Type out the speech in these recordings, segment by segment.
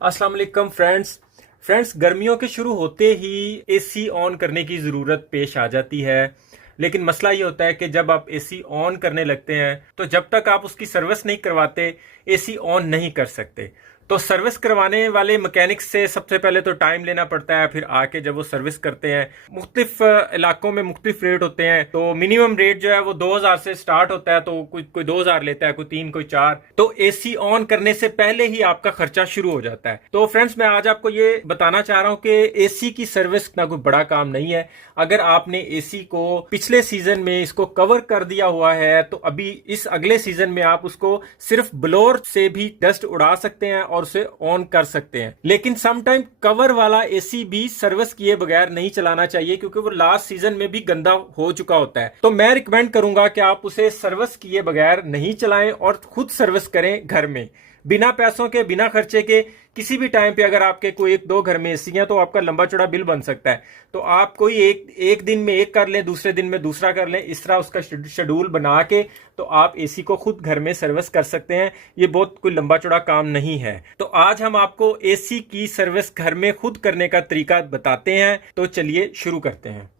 अस्सलाम वालेकुम फ्रेंड्स, गर्मियों के शुरू होते ही एसी ऑन करने की ज़रूरत पेश आ जाती है। लेकिन मसला ये होता है कि जब आप एसी ऑन करने लगते हैं तो जब तक आप उसकी सर्विस नहीं करवाते एसी ऑन नहीं कर सकते। तो सर्विस करवाने वाले मैकेनिक से सबसे पहले तो टाइम लेना पड़ता है, फिर आके जब वो सर्विस करते हैं मुख्तलिफ इलाकों में मुख्तलिफ रेट होते हैं। तो मिनिमम रेट जो है वो 2000 से स्टार्ट होता है, तो कोई 2000 लेता है, कोई 3, कोई 4। तो एसी ऑन करने से पहले ही आपका खर्चा शुरू हो जाता है। तो फ्रेंड्स, मैं आज आपको ये बताना चाह रहा हूँ कि एसी की सर्विस ना कोई बड़ा काम नहीं है। अगर आपने एसी को पिछले सीजन में इसको कवर कर दिया हुआ है तो अभी इस अगले सीजन में आप उसको सिर्फ ब्लोअर से भी डस्ट उड़ा सकते हैं और उसे ऑन कर सकते हैं। लेकिन सम टाइम कवर वाला एसी भी सर्विस किए बगैर नहीं चलाना चाहिए, क्योंकि वो लास्ट सीजन में भी गंदा हो चुका होता है। तो मैं रिकमेंड करूंगा कि आप उसे सर्विस किए बगैर नहीं चलाएं और खुद सर्विस करें घर में, बिना पैसों के, बिना खर्चे के। किसी भी टाइम पे अगर आपके कोई 1-2 घर में एसी है तो आपका लंबा चौड़ा बिल बन सकता है। तो आप कोई एक दिन में एक कर लें, दूसरे दिन में दूसरा कर लें, इस तरह उसका शेड्यूल बना के तो आप एसी को खुद घर में सर्विस कर सकते हैं। ये बहुत कोई लंबा चौड़ा काम नहीं है। तो आज हम आपको एसी की सर्विस घर में खुद करने का तरीका बताते हैं। तो चलिए शुरू करते हैं।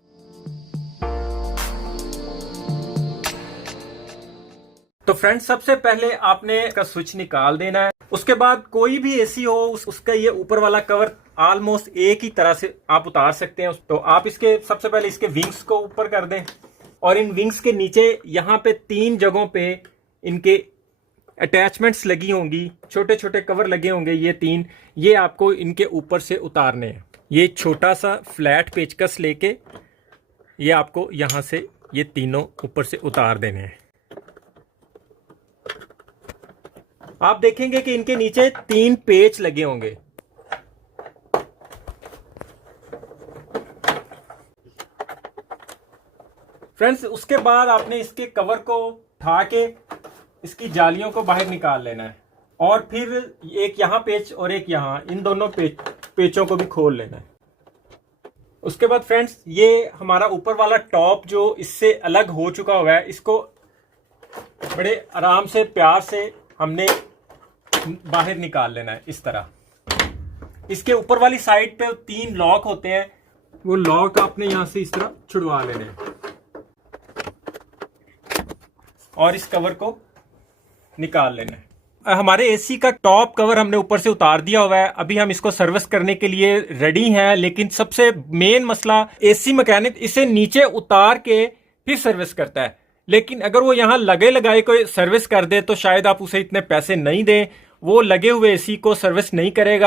तो फ्रेंड्स, सबसे पहले आपने इसका स्विच निकाल देना है। उसके बाद कोई भी एसी हो उसका ये ऊपर वाला कवर ऑलमोस्ट एक ही तरह से आप उतार सकते हैं। तो आप इसके सबसे पहले इसके विंग्स को ऊपर कर दें और इन विंग्स के नीचे यहाँ पे 3 जगहों पे इनके अटैचमेंट्स लगी होंगी, छोटे छोटे कवर लगे होंगे। ये 3 ये आपको इनके ऊपर से उतारने हैं। ये छोटा सा फ्लैट पेचकस लेके ये आपको यहाँ से ये तीनों ऊपर से उतार देने हैं। आप देखेंगे कि इनके नीचे 3 पेच लगे होंगे। फ्रेंड्स, उसके बाद आपने इसके कवर को उठा के इसकी जालियों को बाहर निकाल लेना है और फिर एक यहाँ पेच और एक यहाँ, इन दोनों पेचों को भी खोल लेना है। उसके बाद फ्रेंड्स, ये हमारा ऊपर वाला टॉप जो इससे अलग हो चुका हुआ है, इसको बड़े आराम से प्यार से हमने बाहर निकाल लेना है। इस तरह इसके ऊपर वाली साइड पे 3 लॉक होते हैं, वो लॉक आपने यहां से इस तरह छुड़वा लेने हैं और इस कवर को निकाल लेना है। हमारे एसी का टॉप कवर हमने ऊपर से उतार दिया हुआ है। अभी हम इसको सर्विस करने के लिए रेडी हैं। लेकिन सबसे मेन मसला, एसी मैकेनिक इसे नीचे उतार के फिर सर्विस करता है। लेकिन अगर वो यहां लगे लगाए कोई सर्विस कर दे तो शायद आप उसे इतने पैसे नहीं दें। वो लगे हुए एसी को सर्विस नहीं करेगा।